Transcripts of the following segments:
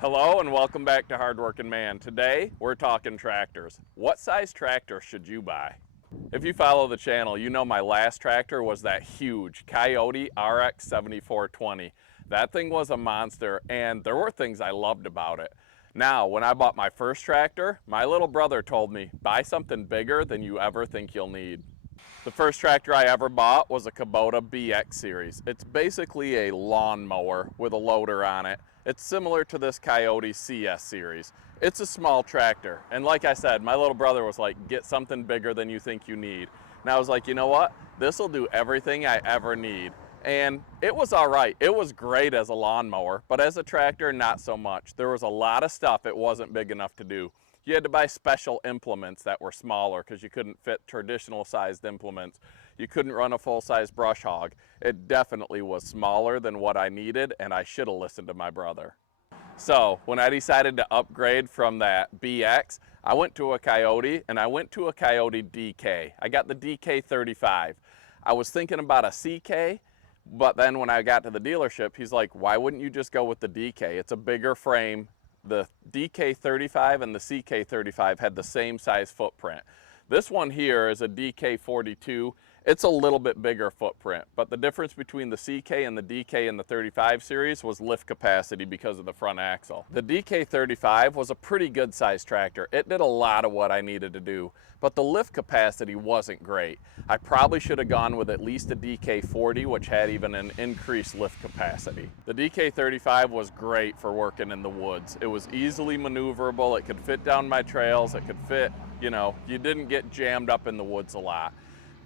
Hello and welcome back to Hardworking Man. Today we're talking tractors. What size tractor should you buy? If you follow the channel, you know my last tractor was that huge Kioti RX 7420. That thing was a monster and there were things I loved about it. Now, when I bought my first tractor, my little brother told me, buy something bigger than you ever think you'll need. The first tractor I ever bought was a Kubota BX series. It's basically a lawn mower with a loader on it. It's similar to this Kioti CS series. It's a small tractor, and like I said, my little brother was like, get something bigger than you think you need. And I was like, you know what? This will do everything I ever need. And it was all right. It was great as a lawnmower, but as a tractor, not so much. There was a lot of stuff it wasn't big enough to do. You had to buy special implements that were smaller because you couldn't fit traditional sized implements. You couldn't run a full-size brush hog. It definitely was smaller than what I needed, and I should have listened to my brother. So when I decided to upgrade from that BX, I went to a Kioti, and I went to a Kioti DK. I got the DK35. I was thinking about a CK, but then when I got to the dealership, he's like, why wouldn't you just go with the DK? It's a bigger frame. The DK35 and the CK35 had the same size footprint. This one here is a DK42. It's a little bit bigger footprint, but the difference between the CK and the DK and the 35 series was lift capacity because of the front axle. The DK35 was a pretty good sized tractor. It did a lot of what I needed to do, but the lift capacity wasn't great. I probably should have gone with at least a DK40, which had even an increased lift capacity. The DK35 was great for working in the woods. It was easily maneuverable. It could fit down my trails. It could fit, you didn't get jammed up in the woods a lot.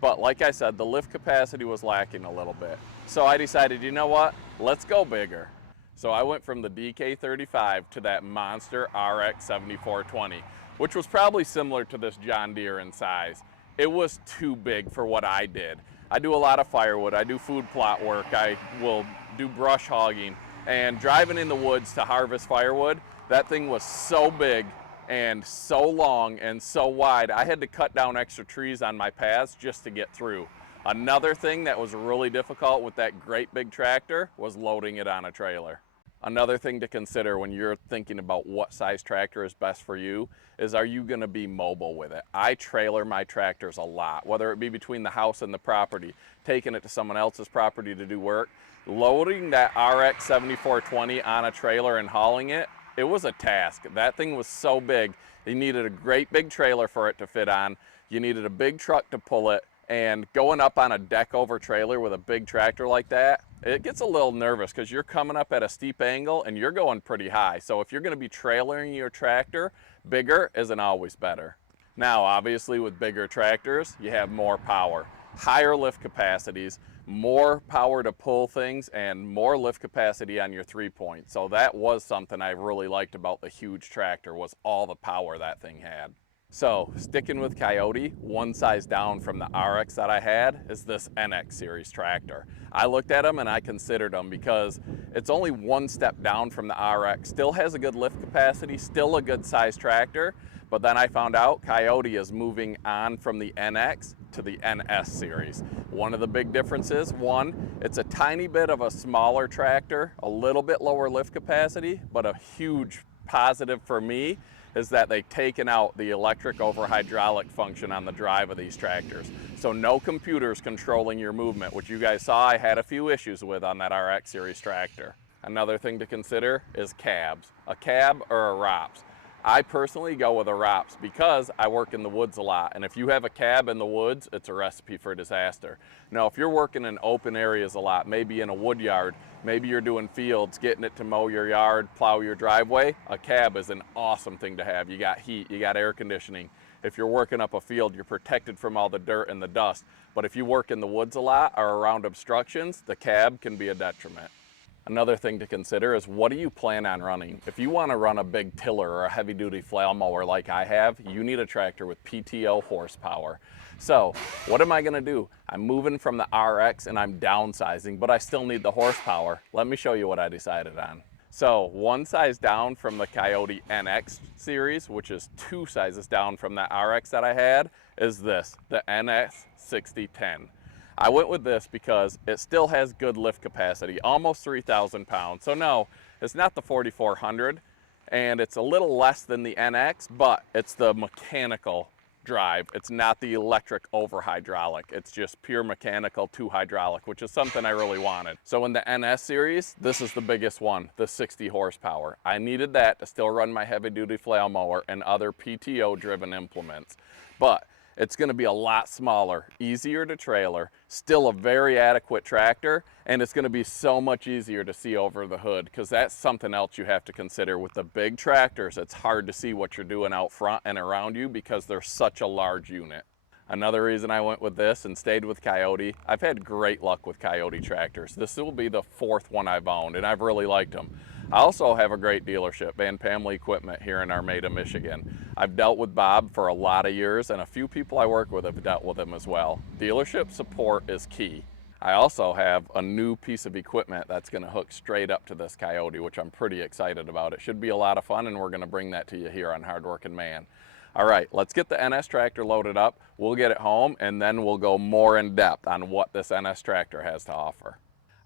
But like I said, the lift capacity was lacking a little bit. So I decided, you know what, let's go bigger. So I went from the DK35 to that monster RX 7420, which was probably similar to this John Deere in size. It was too big for what I did. I do a lot of firewood, I do food plot work, I will do brush hogging, and driving in the woods to harvest firewood, that thing was so big and so long and so wide, I had to cut down extra trees on my paths just to get through. Another thing that was really difficult with that great big tractor was loading it on a trailer. Another thing to consider when you're thinking about what size tractor is best for you is, are you going to be mobile with it? I trailer my tractors a lot, whether it be between the house and the property, taking it to someone else's property to do work. Loading that RX 7420 on a trailer and hauling it, it was a task. That thing was so big. You needed a great big trailer for it to fit on. You needed a big truck to pull it, and going up on a deck over trailer with a big tractor like that, it gets a little nervous because you're coming up at a steep angle and you're going pretty high. So if you're going to be trailering your tractor, bigger isn't always better. Now, obviously with bigger tractors, you have more power, higher lift capacities, more power to pull things, and more lift capacity on your 3-point. So that was something I really liked about the huge tractor, was all the power that thing had. So sticking with Kioti, one size down from the RX that I had is this NX series tractor. I looked at them and I considered them because it's only one step down from the RX. Still has a good lift capacity, still a good size tractor, but then I found out Kioti is moving on from the NX to the NS series. One of the big differences, one, it's a tiny bit of a smaller tractor, a little bit lower lift capacity, but a huge positive for me is that they've taken out the electric over hydraulic function on the drive of these tractors. So no computers controlling your movement, which you guys saw I had a few issues with on that RX series tractor. Another thing to consider is cabs, a cab or a ROPS. I personally go with a ROPS because I work in the woods a lot, and if you have a cab in the woods, it's a recipe for disaster. Now, if you're working in open areas a lot, maybe in a wood yard, maybe you're doing fields, getting it to mow your yard, plow your driveway, a cab is an awesome thing to have. You got heat, you got air conditioning. If you're working up a field, you're protected from all the dirt and the dust. But if you work in the woods a lot or around obstructions, the cab can be a detriment. Another thing to consider is, what do you plan on running? If you want to run a big tiller or a heavy-duty flail mower like I have, you need a tractor with PTO horsepower. So what am I going to do? I'm moving from the RX and I'm downsizing, but I still need the horsepower. Let me show you what I decided on. So one size down from the Kioti NX series, which is two sizes down from that RX that I had, is this, the NS 6010. I went with this because it still has good lift capacity, almost 3,000 pounds. So no, it's not the 4400, and it's a little less than the NX, but it's the mechanical drive. It's not the electric over hydraulic. It's just pure mechanical to hydraulic, which is something I really wanted. So in the NS series, this is the biggest one, the 60 horsepower. I needed that to still run my heavy duty flail mower and other PTO driven implements. But it's going to be a lot smaller, easier to trailer, still a very adequate tractor, and it's going to be so much easier to see over the hood, because that's something else you have to consider. With the big tractors, it's hard to see what you're doing out front and around you because they're such a large unit. Another reason I went with this and stayed with Kioti, I've had great luck with Kioti tractors. This will be the 4th one I've owned, and I've really liked them. I also have a great dealership, Van Pamela Equipment, here in Armada, Michigan. I've dealt with Bob for a lot of years, and a few people I work with have dealt with him as well. Dealership support is key. I also have a new piece of equipment that's going to hook straight up to this Kioti, which I'm pretty excited about. It should be a lot of fun, and we're going to bring that to you here on Hardworking Man. All right, let's get the NS tractor loaded up. We'll get it home, and then we'll go more in depth on what this NS tractor has to offer.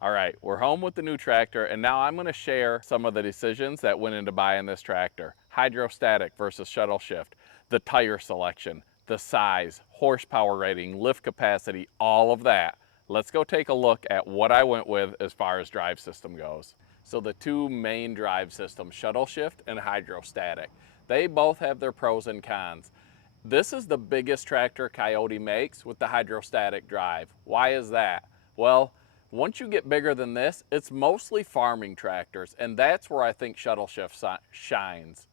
All right, we're home with the new tractor, and now I'm going to share some of the decisions that went into buying this tractor. Hydrostatic versus shuttle shift, the tire selection, the size, horsepower rating, lift capacity, all of that. Let's go take a look at what I went with as far as drive system goes. So the two main drive systems, shuttle shift and hydrostatic, they both have their pros and cons. This is the biggest tractor Kioti makes with the hydrostatic drive. Why is that? Well, once you get bigger than this, it's mostly farming tractors, and that's where I think shuttle shift shines.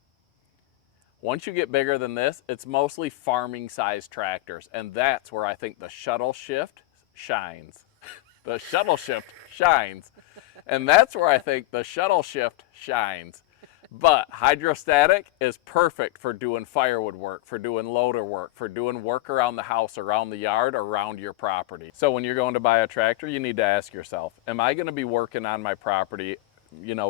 Once you get bigger than this, it's mostly farming size tractors, and that's where I think the shuttle shift shines. The shuttle shift shines, and that's where I think the shuttle shift shines. But hydrostatic is perfect for doing firewood work, for doing loader work, for doing work around the house, around the yard, around your property. So when you're going to buy a tractor, you need to ask yourself, am I going to be working on my property,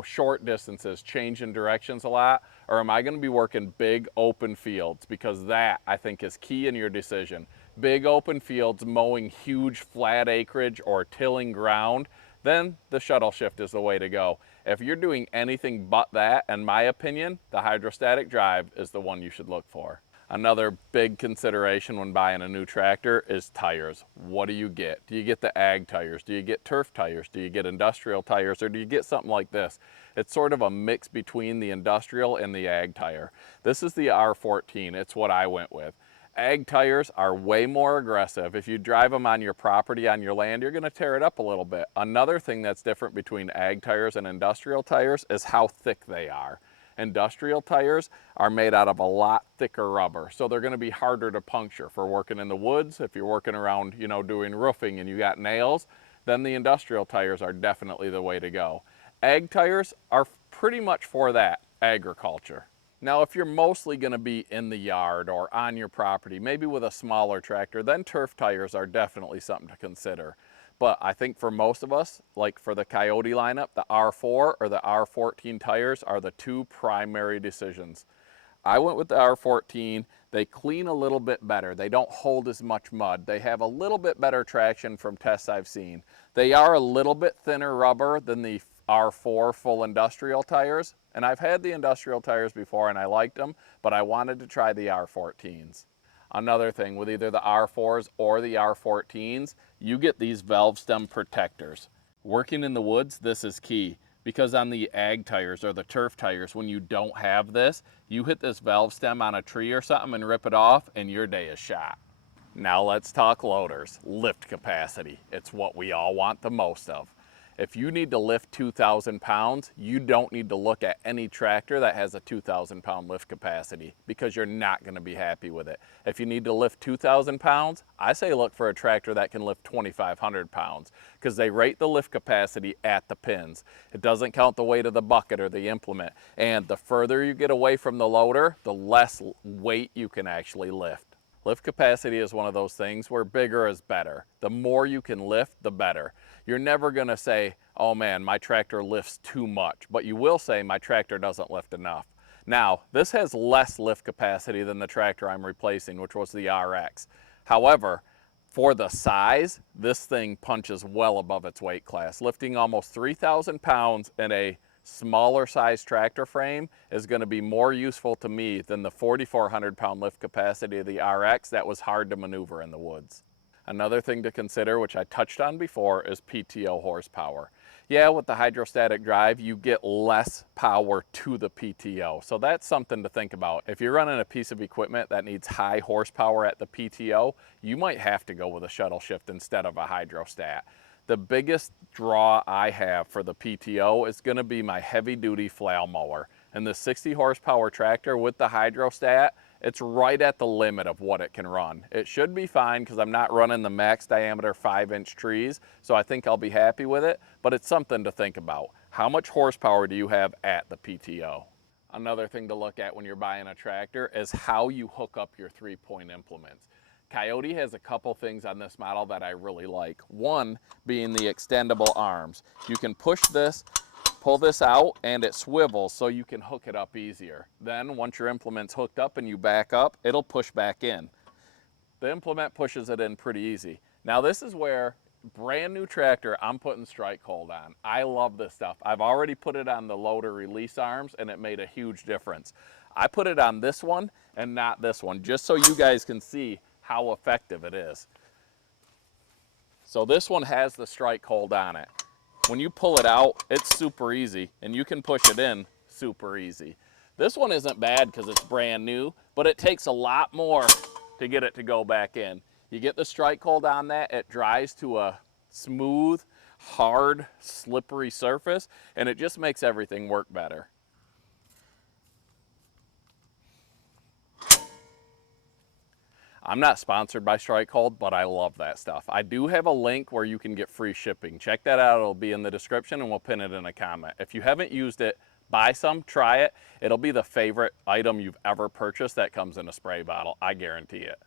short distances, changing directions a lot, or am I going to be working big open fields? Because that, I think, is key in your decision. Big open fields, mowing huge flat acreage or tilling ground, then the shuttle shift is the way to go. If you're doing anything but that, in my opinion, the hydrostatic drive is the one you should look for. Another big consideration when buying a new tractor is tires. What do you get? Do you get the ag tires? Do you get turf tires? Do you get industrial tires? Or do you get something like this? It's sort of a mix between the industrial and the ag tire. This is the R14. It's what I went with. Ag tires are way more aggressive. If you drive them on your property, on your land, you're going to tear it up a little bit. Another thing that's different between ag tires and industrial tires is how thick they are. Industrial tires are made out of a lot thicker rubber, so they're going to be harder to puncture for working in the woods. If you're working around, doing roofing and you got nails, then the industrial tires are definitely the way to go. Ag tires are pretty much for that, agriculture. Now, if you're mostly going to be in the yard or on your property, maybe with a smaller tractor, then turf tires are definitely something to consider. But I think for most of us, like for the Kioti lineup, the R4 or the R14 tires are the two primary decisions. I went with the R14. They clean a little bit better. They don't hold as much mud. They have a little bit better traction from tests I've seen. They are a little bit thinner rubber than the R4 full industrial tires, and I've had the industrial tires before and I liked them, but I wanted to try the R14s. Another thing with either the R4s or the R14s, you get these valve stem protectors. Working in the woods, this is key, because on the ag tires or the turf tires, when you don't have this, you hit this valve stem on a tree or something and rip it off and your day is shot. Now let's talk loaders. Lift capacity. It's what we all want the most of. If you need to lift 2,000 pounds, you don't need to look at any tractor that has a 2,000 pound lift capacity, because you're not going to be happy with it. If you need to lift 2,000 pounds, I say look for a tractor that can lift 2,500 pounds, because they rate the lift capacity at the pins. It doesn't count the weight of the bucket or the implement. And the further you get away from the loader, the less weight you can actually lift. Lift capacity is one of those things where bigger is better. The more you can lift, the better. You're never going to say, oh man, my tractor lifts too much, but you will say my tractor doesn't lift enough. Now, this has less lift capacity than the tractor I'm replacing, which was the RX. However, for the size, this thing punches well above its weight class, lifting almost 3,000 pounds in a smaller size tractor frame is going to be more useful to me than the 4,400 pound lift capacity of the RX that was hard to maneuver in the woods. Another thing to consider, which I touched on before, is PTO horsepower. Yeah, with the hydrostatic drive, you get less power to the PTO. So that's something to think about. If you're running a piece of equipment that needs high horsepower at the PTO, you might have to go with a shuttle shift instead of a hydrostat. The biggest draw I have for the PTO is going to be my heavy duty flail mower. And the 60 horsepower tractor with the hydrostat, it's right at the limit of what it can run. It should be fine because I'm not running the max diameter 5-inch trees, so I think I'll be happy with it, but it's something to think about. How much horsepower do you have at the PTO? Another thing to look at when you're buying a tractor is how you hook up your 3-point implements. Coyote has a couple things on this model that I really like. One being the extendable arms. You can push this, pull this out, and it swivels so you can hook it up easier. Then once your implement's hooked up and you back up, it'll push back in. The implement pushes it in pretty easy. Now this is where, brand new tractor, I'm putting strike hold on. I love this stuff. I've already put it on the loader release arms and it made a huge difference. I put it on this one and not this one, just so you guys can see how effective it is. So this one has the strike hold on it. When you pull it out, it's super easy, and you can push it in super easy. This one isn't bad because it's brand new, but it takes a lot more to get it to go back in. You get the strike hold on that, it dries to a smooth, hard, slippery surface, and it just makes everything work better. I'm not sponsored by Strikehold, but I love that stuff. I do have a link where you can get free shipping. Check that out. It'll be in the description and we'll pin it in a comment. If you haven't used it, buy some, try it. It'll be the favorite item you've ever purchased that comes in a spray bottle. I guarantee it.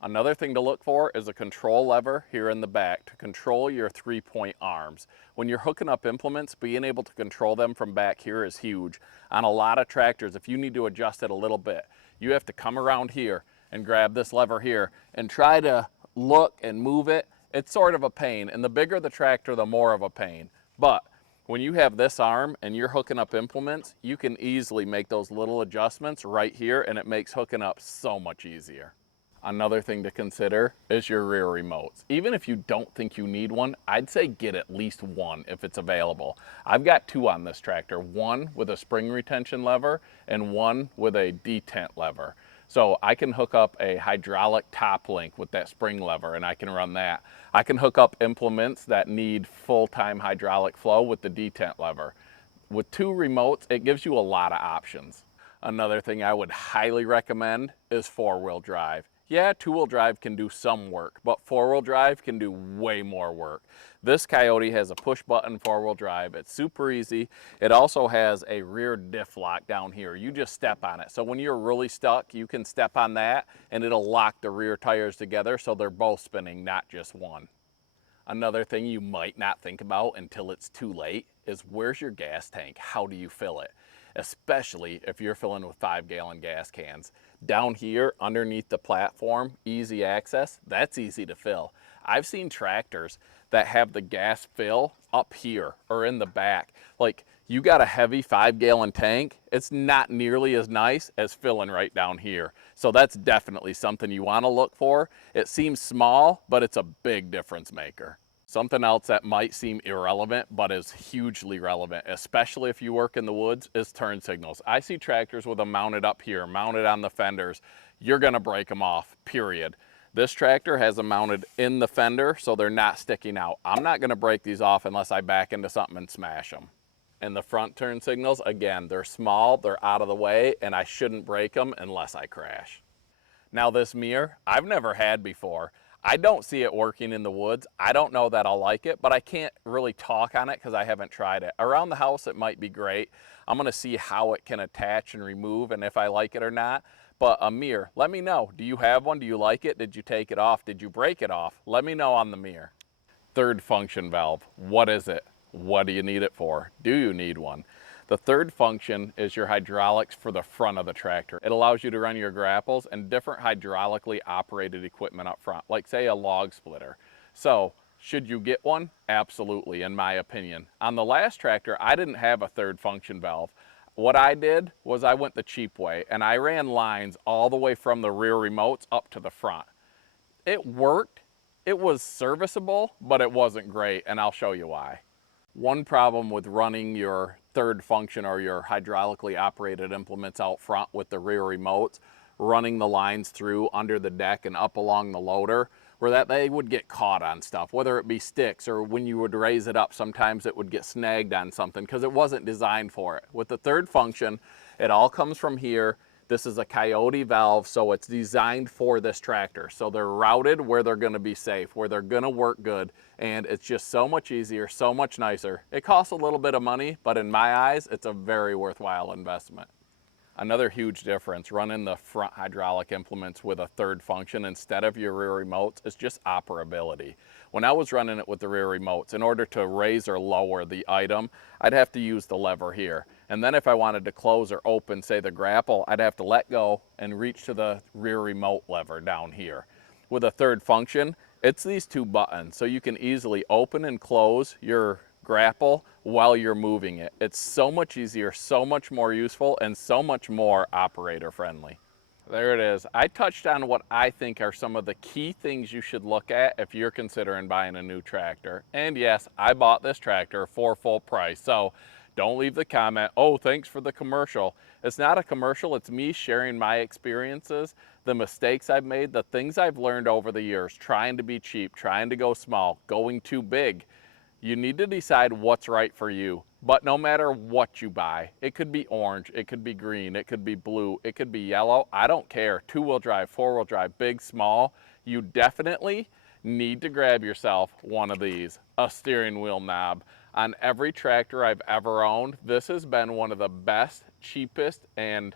Another thing to look for is a control lever here in the back to control your 3-point arms. When you're hooking up implements, being able to control them from back here is huge. On a lot of tractors, if you need to adjust it a little bit, you have to come around here and grab this lever here and try to look and move it. It's sort of a pain, and the bigger the tractor, the more of a pain. But when you have this arm and you're hooking up implements, you can easily make those little adjustments right here, and it makes hooking up so much easier. Another thing to consider is your rear remotes. Even if you don't think you need one, I'd say get at least one if it's available. I've got 2 on this tractor, one with a spring retention lever and one with a detent lever. So I can hook up a hydraulic top link with that spring lever and I can run that. I can hook up implements that need full-time hydraulic flow with the detent lever. With 2 remotes, it gives you a lot of options. Another thing I would highly recommend is 4-wheel drive. Yeah, 2-wheel drive can do some work, but 4-wheel drive can do way more work. This Coyote has a push-button 4-wheel drive. It's super easy. It also has a rear diff lock down here. You just step on it. So when you're really stuck, you can step on that and it'll lock the rear tires together so they're both spinning, not just one. Another thing you might not think about until it's too late is where's your gas tank? How do you fill it? Especially if you're filling with 5-gallon gas cans. Down here underneath the platform, easy access, that's easy to fill. I've seen tractors that have the gas fill up here or in the back. Like, you got a heavy 5-gallon tank, it's not nearly as nice as filling right down here. So that's definitely something you want to look for. It seems small, but it's a big difference maker. Something else that might seem irrelevant, but is hugely relevant, especially if you work in the woods, is turn signals. I see tractors with them mounted up here, mounted on the fenders. You're gonna break them off, period. This tractor has them mounted in the fender, so they're not sticking out. I'm not gonna break these off unless I back into something and smash them. And the front turn signals, again, they're small, they're out of the way, and I shouldn't break them unless I crash. Now this mirror, I've never had before. I don't see it working in the woods. I don't know that I'll like it, but I can't really talk on it because I haven't tried it. Around the house, it might be great. I'm gonna see how it can attach and remove and if I like it or not. But a mirror, let me know. Do you have one? Do you like it? Did you take it off? Did you break it off? Let me know on the mirror. Third function valve, what is it? What do you need it for? Do you need one? The third function is your hydraulics for the front of the tractor. It allows you to run your grapples and different hydraulically operated equipment up front, like say a log splitter. So Should you get one? Absolutely, in my opinion. On the last tractor, I didn't have a third function valve. What I did was I went the cheap way and I ran lines all the way from the rear remotes up to the front. It worked, it was serviceable, but it wasn't great, and I'll show you why. One problem with running your third function or your hydraulically operated implements out front with the rear remotes, running the lines through under the deck and up along the loader, were that they would get caught on stuff, whether it be sticks or when you would raise it up, sometimes it would get snagged on something because it wasn't designed for it. With the third function, it all comes from here. This is a Coyote valve, so it's designed for this tractor. So they're routed where they're gonna be safe, where they're gonna work good, and it's just so much easier, so much nicer. It costs a little bit of money, but in my eyes, it's a very worthwhile investment. Another huge difference running the front hydraulic implements with a third function instead of your rear remotes is just operability. When I was running it with the rear remotes, in order to raise or lower the item, I'd have to use the lever here. And then if I wanted to close or open, say the grapple, I'd have to let go and reach to the rear remote lever down here. With a third function, it's these two buttons, so you can easily open and close your grapple while you're moving it. It's so much easier, so much more useful, and so much more operator friendly. There it is. I touched on what I think are some of the key things you should look at if you're considering buying a new tractor. And yes, I bought this tractor for full price, so don't leave the comment, oh, thanks for the commercial. It's not a commercial, it's me sharing my experiences, the mistakes I've made, the things I've learned over the years, trying to be cheap, trying to go small, going too big. You need to decide what's right for you. But no matter what you buy, it could be orange, it could be green, it could be blue, it could be yellow, I don't care. 2-wheel drive, 4-wheel drive, big, small, you definitely need to grab yourself one of these, a steering wheel knob. On every tractor I've ever owned, this has been one of the best, cheapest, and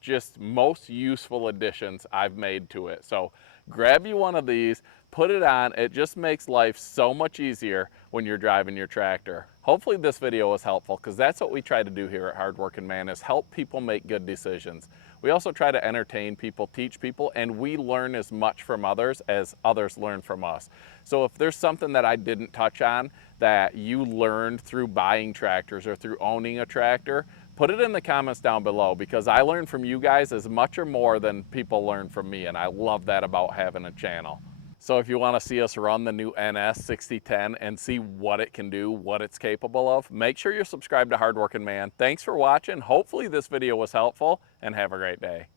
just most useful additions I've made to it. So grab you one of these, put it on. It just makes life so much easier when you're driving your tractor. Hopefully this video was helpful, because that's what we try to do here at Hardworking Man, is help people make good decisions. We also try to entertain people, teach people, and we learn as much from others as others learn from us. So if there's something that I didn't touch on that you learned through buying tractors or through owning a tractor, put it in the comments down below, because I learn from you guys as much or more than people learn from me, and I love that about having a channel. So if you want to see us run the new NS 6010 and see what it can do, what it's capable of, make sure you're subscribed to Hardworking Man. Thanks for watching. Hopefully this video was helpful, and have a great day.